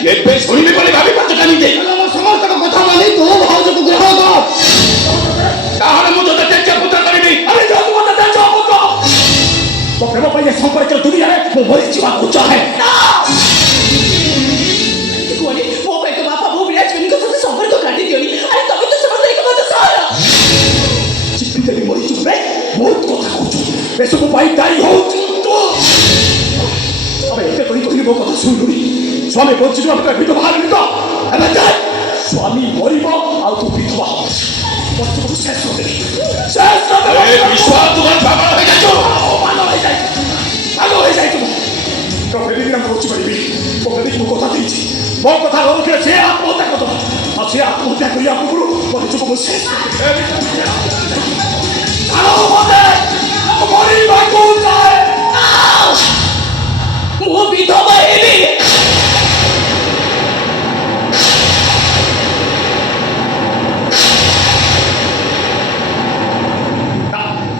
ଏବେ ଶୁଣିବି ବୋଲି ଭାବି ପାଞ୍ଚଟା ନିଜେ ସମସ୍ତଙ୍କ କଥା ମାନି ତୁ ଭାଉଜକୁ ଗ୍ରହଣ କର। ତାହେଲେ ମୁଁ ତୋତେ ତେଜ ପୁତ୍ର କରିବି। ଆରେ ଯା ତୁ ମତେ ତେଜ ପୁତ୍ର। ମୋ ପ୍ରେମ ପାଇଁ ଏ ସମ୍ପର୍କ ଦୁନିଆରେ ମୁଁ ମରିଯିବାକୁ ଚାହେଁ। କୁହନି ମୋ ପାଇଁ ତ ବାପା ବୋଉ ବିରାଜମାନୀଙ୍କ ସହିତ ସମ୍ପର୍କ କାଟି ଦିଅନି। ଆରେ ତମେ ତ ସମସ୍ତେ ଏକମାତ୍ର ସହର। ଚିପି ଦେବି ମରିଯିବୁ ରେ। ବହୁତ କଥା କହୁଛୁ। ଏସବୁ ପାଇଁ ଦାୟୀ ହଉଛୁ ତୁ। ଆମେ ଏତେ କହି ମୋ କଥା ଶୁଣୁନି। ସ୍ୱାମୀ ବଞ୍ଚିଯିବ ଆମେ ବିଧବା ହେବିନି ତ। ଏବେ ଯାଏ ସ୍ୱାମୀ ମରିବ ଆଉ ତୁ ବିଧବା ହବ। ବର୍ତ୍ତମାନ ଶେଷ କରିଦେବି। ଶେଷ ଏ ବିଶ୍ୱାସ ତୁମର ପାଗଳ ହେଇଯାଇଛୁ। ପାଗଳ ହେଇଯାଇଛୁ। ତ ବେବିକି ଆମେ ବଞ୍ଚି ପାରିବି। ମୋ ବେବିକି ମୁଁ କଥା ଦେଇଛି। ମୋ କଥା ନ ରଖିଲେ ସେ ଆତ୍ମହତ୍ୟା କରିଦେବ। ଆଉ ସେ ଆତ୍ମହତ୍ୟା କରିବା ପୂର୍ବରୁ ମୋ ନିଜକୁ ମୁଁ ଶେଷ ମରିବାକୁ ଚାହେଁ। ମୁଁ ବିଧବା ହେବି।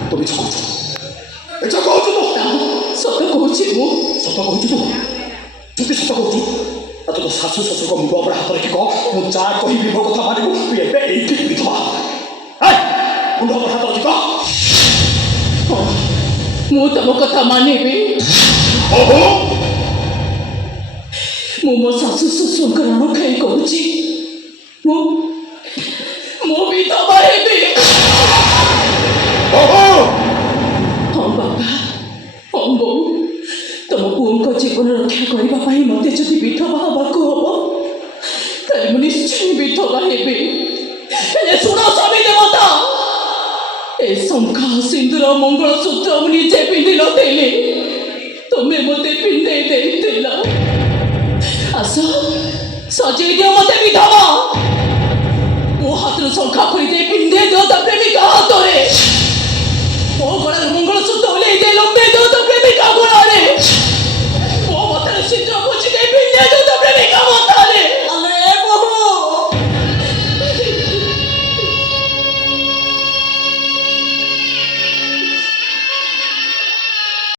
ତୁ ମିଛ କହୁଛୁ। ମିଛ କହୁଛୁ ତୁ। ସତ କହୁଛି ମୁଁ। ସତ କହୁଛୁ ତୁ। ଯଦି ସତ କହୁଛୁ ଆଉ ତୋ ଶାଶୁ ଶ୍ୱଶୁରଙ୍କ ମୁଣ୍ଡ ଉପରେ ହାତ ରଖି କହ ମୁଁ ଯାହା କହିବି ମୋ କଥା ମାନିବୁ। ତୁ ଏବେ ଏଇଠି ବିଧବା ମୁଣ୍ଡ ଉପରେ ହାତ ରଖି କହ। ମୁଁ ତମ କଥା ମାନିବି। ଓହୋ ମୁଁ ମୋ ଶାଶୁ ଶ୍ୱଶୁରଙ୍କର ରକ୍ଷାଇ କରୁଛି। ମୁଁ ବିଧବା ହେବି। ଓହୋ ହଁ ବାପା, ହଁ ବୋଉ, ତମ ପୁଅଙ୍କ ଜୀବନ ରକ୍ଷା କରିବା ପାଇଁ ମୋତେ ଯଦି ବିଧବା ହେବାକୁ ହବ ତାହେଲେ ମୁଁ ନିଶ୍ଚୟ ବିଧବା ହେବି। ହେଲେ ଶୁଣ ସ୍ୱାମୀ ଦେବତା, ଏ ଶଙ୍ଖା ସିନ୍ଦୁର ମଙ୍ଗଳସୂତ୍ର ମୁଁ ନିଜେ ପିନ୍ଧି ନଥିଲି, ତମେ ମୋତେ ପିନ୍ଧେଇ ଦେଇଥିଲ। ଆସ ସଜେଇ ଦିଅ ମୋତେ ବିଧବା। ମୋ ହାତରୁ ଶଙ୍ଖା ଖୋଲି ଦେଇ ପିନ୍ଧେଇ ଦିଅ ତା ପ୍ରେମିକା ହାତରେ। ମୋ ଗଳାରେ ମଙ୍ଗଳସୂତ୍ର